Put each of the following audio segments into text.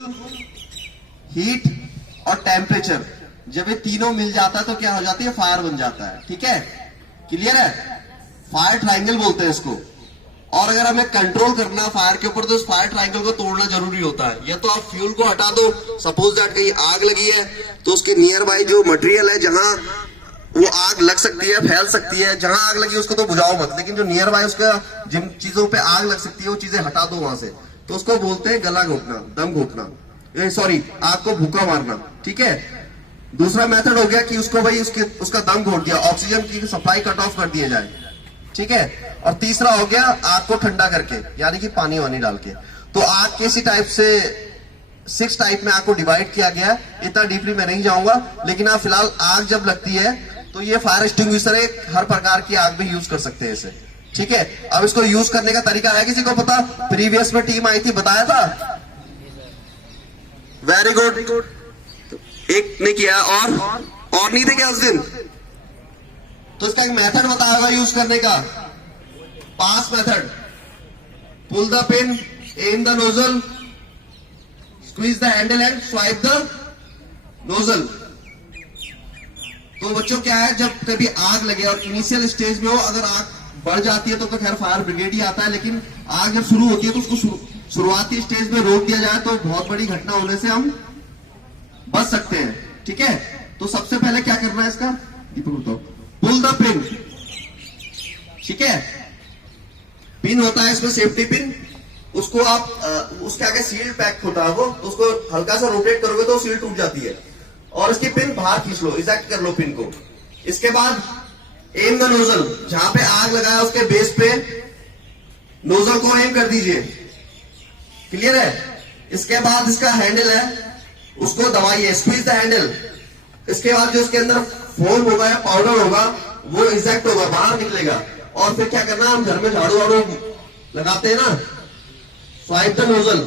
Heat और temperature, जब ये तीनों मिल जाता है तो क्या हो जाती है, फायर बन जाता है। ठीक है, क्लियर है? फायर ट्राइंगल बोलते हैं इसको। और अगर हमें कंट्रोल करना फायर के ऊपर तो उस फायर ट्राइंगल को तोड़ना जरूरी होता है। या तो आप फ्यूल को हटा दो, सपोज दैट कहीं आग लगी है तो उसके नियर बाय जो मटेरियल है जहां वो आग लग सकती है, फैल सकती है, जहां आग लगी उसको तो बुझाओ मत, लेकिन जो नियर बाय उसका जिन चीजों पे आग लग सकती है वो चीजें हटा दो वहां से, तो उसको बोलते हैं गला घोटना, दम घोटना, सॉरी आग को भूखा मारना। ठीक है, दूसरा मेथड हो गया कि उसको भाई उसका दम घोट दिया, ऑक्सीजन की सप्लाई कट ऑफ कर दिया जाए। ठीक है, और तीसरा हो गया आग को ठंडा करके, यानी कि पानी वानी डाल के। तो आग के इसी टाइप से 6 टाइप में आग को डिवाइड किया गया। इतना डीपली मैं नहीं जाऊंगा, लेकिन आप फिलहाल आग जब लगती है तो ये फायर एक्सटिंग्विशर है, हर प्रकार की आग में यूज कर सकते हैं इसे। ठीक है, अब इसको यूज करने का तरीका है किसी को पता? प्रीवियस में टीम आई थी, बताया था। वेरी गुड, एक ने किया और नहीं थे क्या उस दिन? तो इसका एक मेथड बताया होगा यूज करने का, PASS method. Pull the pin, aim the nozzle, squeeze the handle and swipe the nozzle. तो बच्चों क्या है, जब कभी आग लगे और इनिशियल स्टेज में हो, अगर आग बढ़ जाती है तो खैर फायर ब्रिगेड ही आता है, लेकिन आग जब शुरू होती है तो उसको शुरुआती स्टेज में रोक दिया जाए तो बहुत बड़ी घटना होने से हम बच सकते हैं। ठीक है, तो सबसे पहले क्या करना है इसका, दीपक बताओ। पुल द पिन, ठीक है, पिन होता है इसमें सेफ्टी पिन, उसको आप उसके आगे सील पैक होता है वो, तो उसको हल्का सा रोटेट करोगे तो सील टूट जाती है, और इसकी पिन बाहर खींच लो, इजेक्ट कर लो पिन को। इसके बाद एम द नोजल, जहां पे आग लगा है उसके बेस पे नोजल को एम कर दीजिए। क्लियर है? इसके बाद इसका हैंडल है उसको दबाइए, स्क्वीज द हैंडल। इसके बाद जो इसके अंदर फोम होगा या पाउडर होगा वो इजेक्ट होगा, बाहर निकलेगा। और फिर क्या करना, हम घर में झाड़ू वाड़ू लगाते हैं ना, स्वाइप द नोजल।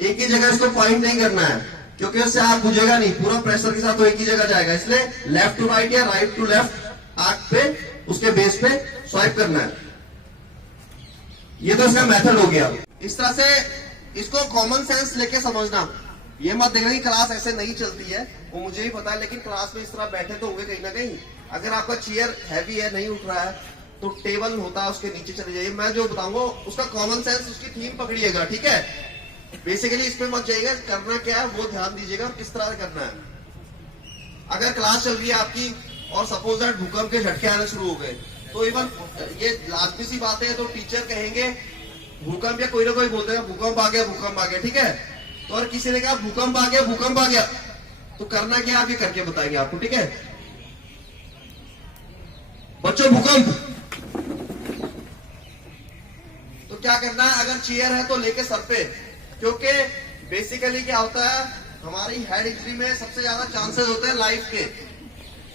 एक ही जगह इसको पॉइंट नहीं करना है, क्योंकि उससे आग बुझेगा नहीं, पूरा प्रेशर के साथ तो एक ही जगह जाएगा, इसलिए लेफ्ट टू राइट या राइट टू लेफ्ट आग पे उसके बेस पे स्वाइप करना है। ये तो इसका मेथड हो गया। इस तरह से इसको कॉमन सेंस लेके समझना, ये मत देखना कि क्लास ऐसे नहीं चलती है, वो मुझे ही पता है, लेकिन क्लास में इस तरह बैठे तो होंगे कहीं ना कहीं। अगर आपका चेयर हैवी है, नहीं उठ रहा है, तो टेबल होता है उसके नीचे चले जाइए। मैं जो बताऊंगा उसका कॉमन सेंस, उसकी थीम पकड़िएगा। ठीक है, बेसिकली इसमें मत जाइएगा, करना क्या है वो ध्यान दीजिएगा, किस तरह से करना है। अगर क्लास चल रही है आपकी और सपोज दैट भूकंप के झटके आने शुरू हो गए, तो इवन ये लाजमी सी बात है, तो टीचर कहेंगे भूकंप, या कोई ना कोई बोलते हैं भूकंप आ गया, भूकंप आ गया। ठीक है, तो और किसी ने कहा भूकंप आ गया, भूकंप आ गया, तो करना क्या आप ये करके बताएंगे आपको। ठीक है बच्चों, भूकंप तो क्या करना है, अगर चेयर है तो लेके सर पे, क्योंकि बेसिकली क्या होता है, हमारी हेड इंजरी में सबसे ज्यादा चांसेस होते हैं लाइफ के।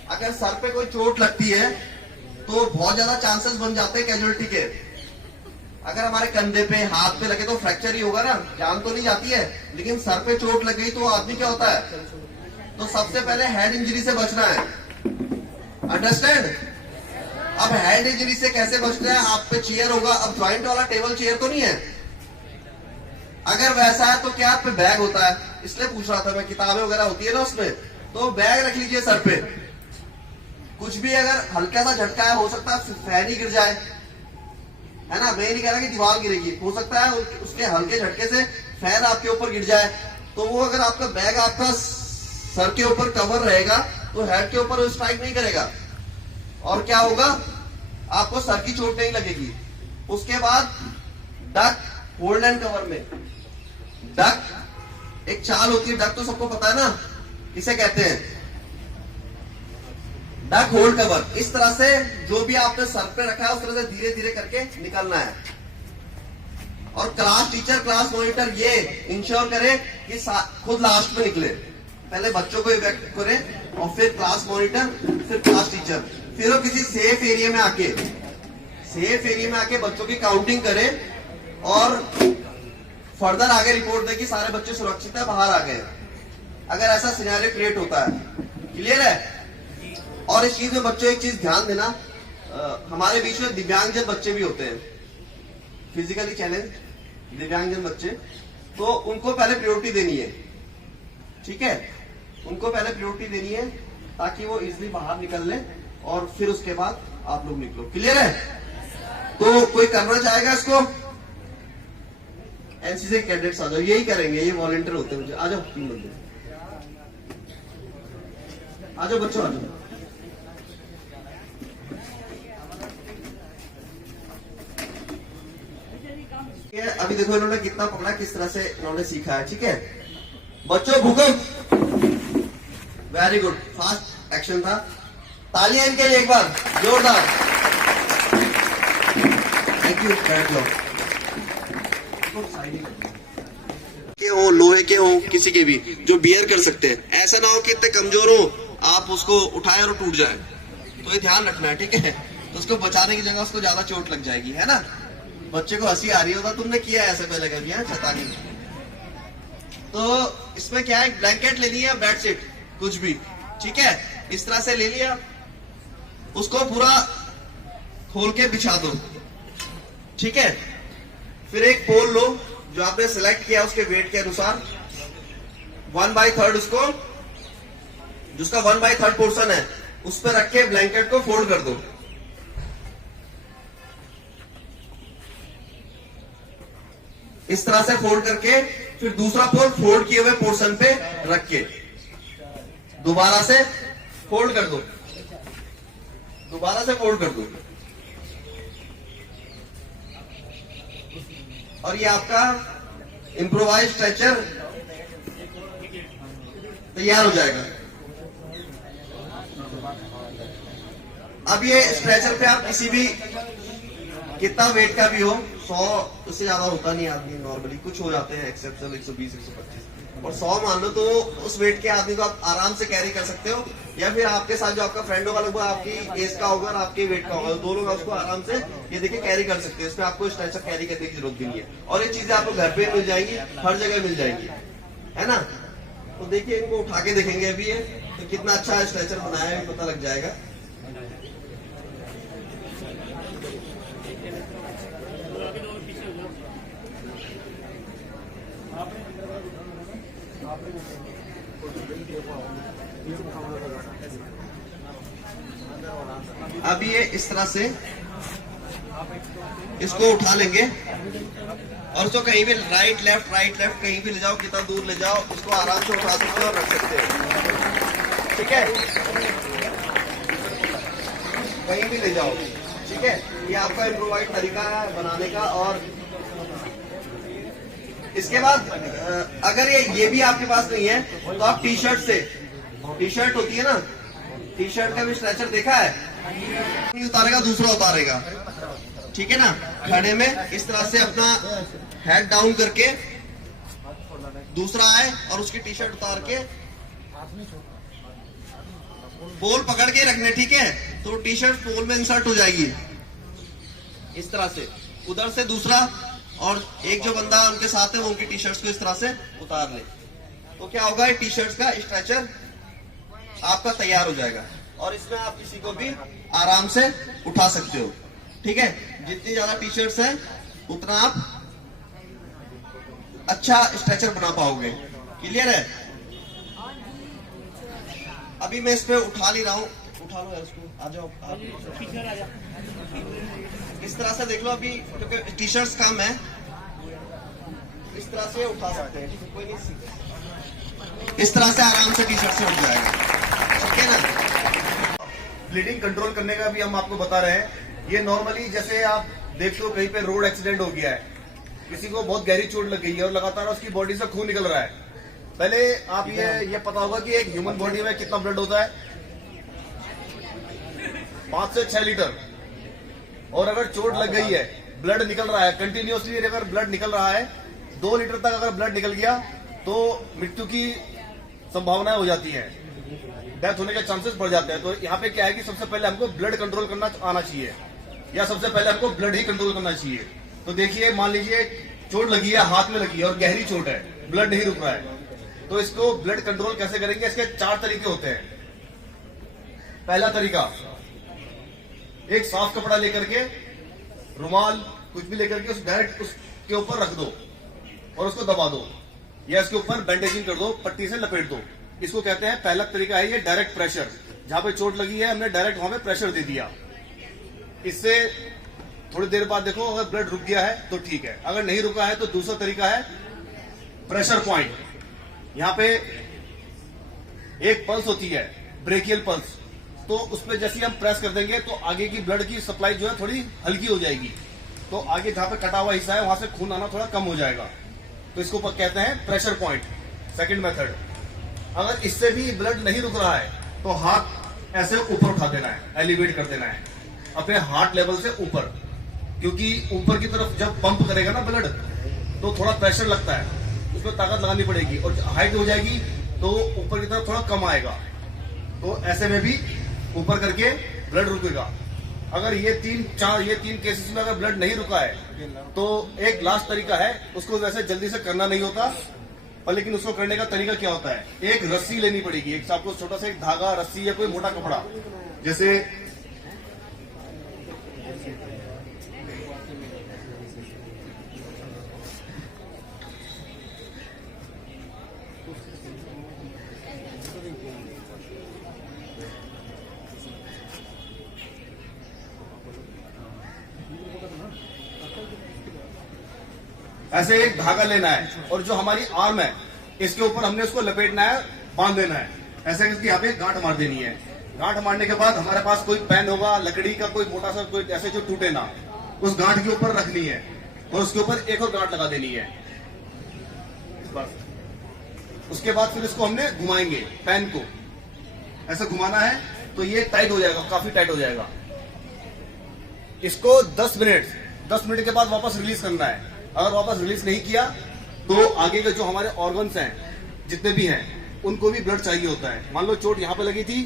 अगर सर पे कोई चोट लगती है तो बहुत ज्यादा चांसेस बन जाते हैं कैजुअलिटी के। अगर हमारे कंधे पे, हाथ पे लगे तो फ्रैक्चर ही होगा ना, जान तो नहीं जाती है, लेकिन सर पे चोट लग गई तो आदमी क्या होता है। तो सबसे पहले हेड इंजरी से बचना है, अंडरस्टैंड? अब हेड इंजरी से कैसे बचना है, आप पे चेयर होगा, अब ज्वाइंट वाला टेबल चेयर तो नहीं है, अगर वैसा है तो क्या आप पे बैग होता है, इसलिए पूछ रहा था मैं, किताबें वगैरह होती है ना उसमें, तो बैग रख लीजिए सर पे। कुछ भी अगर हल्का सा झटका है, हो सकता है फैन ही गिर जाए, है ना, मैं नहीं कह रहा कि दीवार गिरेगी, हो सकता है उसके हल्के झटके से फैन आपके ऊपर गिर जाए, तो वो अगर आपका बैग आपका सर के ऊपर कवर रहेगा तो हेड के ऊपर स्ट्राइक नहीं करेगा, और क्या होगा, आपको सर की चोट नहीं लगेगी। उसके बाद डक, होल्ड एंड कवर में डक एक चाल होती है, डक तो सबको पता है ना, इसे कहते हैं डक होल्ड कवर। इस तरह से जो भी आपने सर पे रखा है उस तरह से धीरे धीरे करके निकलना है। और क्लास टीचर, क्लास मॉनिटर ये इंश्योर करे कि खुद लास्ट में निकले, पहले बच्चों को इवैक्यूएट करें और फिर क्लास मॉनिटर, फिर क्लास टीचर, फिर वो किसी सेफ एरिया में आके बच्चों की काउंटिंग करे और फर्दर आगे रिपोर्ट दे कि सारे बच्चे सुरक्षित है, बाहर आ गए, अगर ऐसा सिनेरियो क्रिएट होता है। क्लियर है? और इस चीज में बच्चों एक चीज ध्यान देना, हमारे बीच में दिव्यांगजन बच्चे भी होते हैं, फिजिकली चैलेंज दिव्यांगजन बच्चे, तो उनको पहले प्रायोरिटी देनी है। ठीक है, उनको पहले प्रायोरिटी देनी है ताकि वो इजिली बाहर निकल ले और फिर उसके बाद आप लोग निकलो। क्लियर है? तो कोई करना चाहेगा इसको? एनसीसी कैडेट्स आ जाओ, यही करेंगे, ये वॉलंटियर होते हैं मुझे। आ जाओ 3 बंदे, आ जाओ बच्चों, आ जाओ। अभी देखो इन्होंने कितना पकड़ा, किस तरह से इन्होंने सीखा है। ठीक है बच्चों, भूकंप, वेरी गुड, फास्ट एक्शन था। तालियां इनके लिए एक बार जोरदार। Thank you. बैठ जाओ। के हो, लोहे के हो, किसी के भी जो बियर कर सकते हैं। ऐसा ना हो कि इतने कमजोर हो आप उसको उठाए और टूट जाए, तो ये ध्यान रखना है। ठीक है, तो उसको बचाने की जगह उसको ज्यादा चोट लग जाएगी, है ना। बच्चे को हंसी आ रही होता, तुमने किया ऐसे पहले कभी? शैतानी। तो इसमें क्या है, ब्लैंकेट ले लिया, बेडशीट, कुछ भी, ठीक है, इस तरह से ले लिया, उसको पूरा खोल के बिछा दो। ठीक है, फिर एक पोल लो जो आपने सिलेक्ट किया उसके वेट के अनुसार, 1/3 उसको, जिसका 1/3 पोर्शन है उस पर रख के ब्लैंकेट को फोल्ड कर दो। इस तरह से फोल्ड करके फिर दूसरा पोल फोल्ड किए हुए पोर्शन पे रख के दोबारा से फोल्ड कर दो, दोबारा से फोल्ड कर दो, और ये आपका इम्प्रोवाइज स्ट्रेचर तैयार हो जाएगा। अब ये स्ट्रेचर पे आप किसी भी, कितना वेट का भी हो, 100 उससे ज्यादा होता नहीं आदमी नॉर्मली, कुछ हो जाते हैं एक्सेप्शनल 120 125, और 100 मान लो, तो उस वेट के आदमी को आप आराम से कैरी कर सकते हो, या फिर आपके साथ जो आपका फ्रेंड होगा लगभग आपकी एज का होगा और आपके वेट का होगा, दो लोग उसको आराम से ये देखिए कैरी कर सकते हैं। इसमें आपको स्ट्रेचर कैरी करने की जरूरत भी नहीं है, और ये चीजें आपको घर पे मिल जाएंगी, हर जगह मिल जाएंगी, है ना। तो देखिए इनको उठा के देखेंगे अभी ये, तो कितना अच्छा स्ट्रेचर बनाया है पता लग जाएगा। अब ये इस तरह से इसको उठा लेंगे और इसको कहीं भी राइट लेफ्ट कहीं भी ले जाओ, कितना दूर ले जाओ, इसको आराम से उठा सकते हो और रख सकते हो। ठीक है, कहीं भी ले जाओ। ठीक है, ये आपका इम्प्रोवाइज तरीका है बनाने का। और इसके बाद अगर ये भी आपके पास नहीं है तो आप टी शर्ट से, टी शर्ट होती है ना, टी शर्ट का भी स्ट्रेचर देखा है, नहीं उतारेगा दूसरा उतारेगा। ठीक है ना, खड़े में इस तरह से अपना हेड डाउन करके दूसरा आए और उसकी टी शर्ट उतार के पोल पकड़ के रखने। ठीक है, तो टी शर्ट पोल में इंसर्ट हो जाएगी इस तरह से, उधर से दूसरा, और एक जो बंदा उनके साथ है वो उनकी टी शर्ट्स को इस तरह से उतार ले, तो क्या होगा, टी शर्ट्स का स्ट्रेचर आपका तैयार हो जाएगा। और इसमें आप किसी को भी आराम से उठा सकते हो। ठीक है, जितनी ज्यादा टी शर्ट्स है उतना आप अच्छा स्ट्रेचर बना पाओगे। क्लियर है? अभी मैं इस पे उठा नहीं रहा हूँ, उठा लो यार इसको, आ जाओ इस तरह से देख लो। अभी क्योंकि टी शर्ट्स कम है, इस तरह से उठा सकते हैं, कोई नहीं, इस तरह से आराम से टी शर्ट से उठ जाएगा। ठीक है ना। ब्लीडिंग कंट्रोल करने का भी हम आपको बता रहे हैं। ये नॉर्मली जैसे आप देख लो कहीं पे रोड एक्सीडेंट हो गया है, किसी को बहुत गहरी चोट लग गई है और लगातार उसकी बॉडी से खून निकल रहा है। पहले आप ये पता होगा कि एक ह्यूमन बॉडी में कितना ब्लड होता है, 5 से 6 लीटर। और अगर चोट लग गई है, ब्लड निकल रहा है कंटिन्यूअसली, अगर ब्लड निकल रहा है 2 लीटर तक अगर ब्लड निकल गया तो मृत्यु की संभावनाएं हो जाती हैं, डेथ होने के चांसेस बढ़ जाते हैं। तो यहाँ पे क्या है कि सबसे पहले हमको ब्लड कंट्रोल करना आना चाहिए, या सबसे पहले हमको ब्लड ही कंट्रोल करना चाहिए। तो देखिए, मान लीजिए चोट लगी है, हाथ में लगी है और गहरी चोट है, ब्लड नहीं रुक रहा है, तो इसको ब्लड कंट्रोल कैसे करेंगे? इसके 4 तरीके होते हैं। पहला तरीका, एक साफ कपड़ा लेकर के, रुमाल कुछ भी लेकर के उस डायरेक्ट उसके ऊपर रख दो और उसको दबा दो। या इसके ऊपर बैंडेजिंग कर दो, पट्टी से लपेट दो। इसको कहते हैं, पहला तरीका है ये डायरेक्ट प्रेशर। जहां पे चोट लगी है हमने डायरेक्ट वहां पे प्रेशर दे दिया। इससे थोड़ी देर बाद देखो अगर ब्लड रुक गया है तो ठीक है, अगर नहीं रुका है तो दूसरा तरीका है प्रेशर पॉइंट। यहां पे एक पल्स होती है, ब्रेकियल पल्स, तो उस पर जैसे ही हम प्रेस कर देंगे तो आगे की ब्लड की सप्लाई जो है थोड़ी हल्की हो जाएगी, तो आगे जहां पे कटा हुआ हिस्सा है वहां से खून आना थोड़ा कम हो जाएगा। तो इसको कहते हैं प्रेशर पॉइंट, सेकंड मेथड। अगर इससे भी ब्लड नहीं रुक रहा है तो हाथ ऐसे ऊपर उठा देना है, एलिवेट कर देना है अपने हार्ट लेवल से ऊपर, क्योंकि ऊपर की तरफ जब पंप करेगा ना ब्लड तो थोड़ा प्रेशर लगता है, उसमें ताकत लगानी पड़ेगी, और हाइट हो जाएगी तो ऊपर की तरफ थोड़ा कम आएगा। तो ऐसे में भी ऊपर करके ब्लड रुकेगा। अगर ये तीन केसेस में अगर ब्लड नहीं रुका है तो एक लास्ट तरीका है, उसको वैसे जल्दी से करना नहीं होता, पर लेकिन उसको करने का तरीका क्या होता है, एक रस्सी लेनी पड़ेगी, एक आपको छोटा सा एक धागा, रस्सी या कोई मोटा कपड़ा, जैसे ऐसे एक धागा लेना है और जो हमारी आर्म है इसके ऊपर हमने उसको लपेटना है, बांध देना है, ऐसे करके यहाँ पे गांठ मार देनी है। गांठ मारने के बाद हमारे पास कोई पेन होगा, लकड़ी का कोई मोटा सा कोई ऐसे जो टूटे ना, उस गांठ के ऊपर रखनी है और उसके ऊपर एक और गांठ लगा देनी है बस। उसके बाद फिर इसको हमने घुमाएंगे, पेन को ऐसे घुमाना है तो ये टाइट हो जाएगा, काफी टाइट हो जाएगा। इसको 10 मिनट के बाद वापस रिलीज करना है। अगर वापस रिलीज नहीं किया तो आगे के जो हमारे ऑर्गन्स हैं जितने भी हैं उनको भी ब्लड चाहिए होता है। मान लो चोट यहाँ पे लगी थी,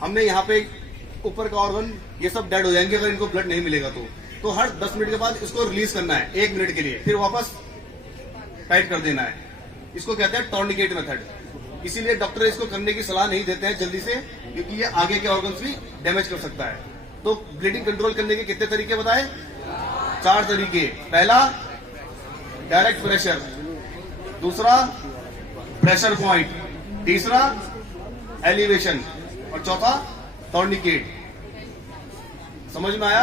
हमने यहाँ पे ऊपर का ऑर्गन, ये सब डेड हो जाएंगे अगर इनको ब्लड नहीं मिलेगा तो हर 10 मिनट के बाद इसको रिलीज करना है 1 मिनट के लिए, फिर वापस टाइट कर देना है। इसको कहते हैं टॉर्निकेट मेथड। इसीलिए डॉक्टर इसको करने की सलाह नहीं देते हैं जल्दी से, क्योंकि ये आगे के ऑर्गन्स भी डैमेज कर सकता है। तो ब्लीडिंग कंट्रोल करने के कितने तरीके बताए? 4 तरीके। पहला डायरेक्ट प्रेशर, दूसरा प्रेशर पॉइंट, तीसरा एलिवेशन और चौथा टॉर्निकेट। समझ में आया?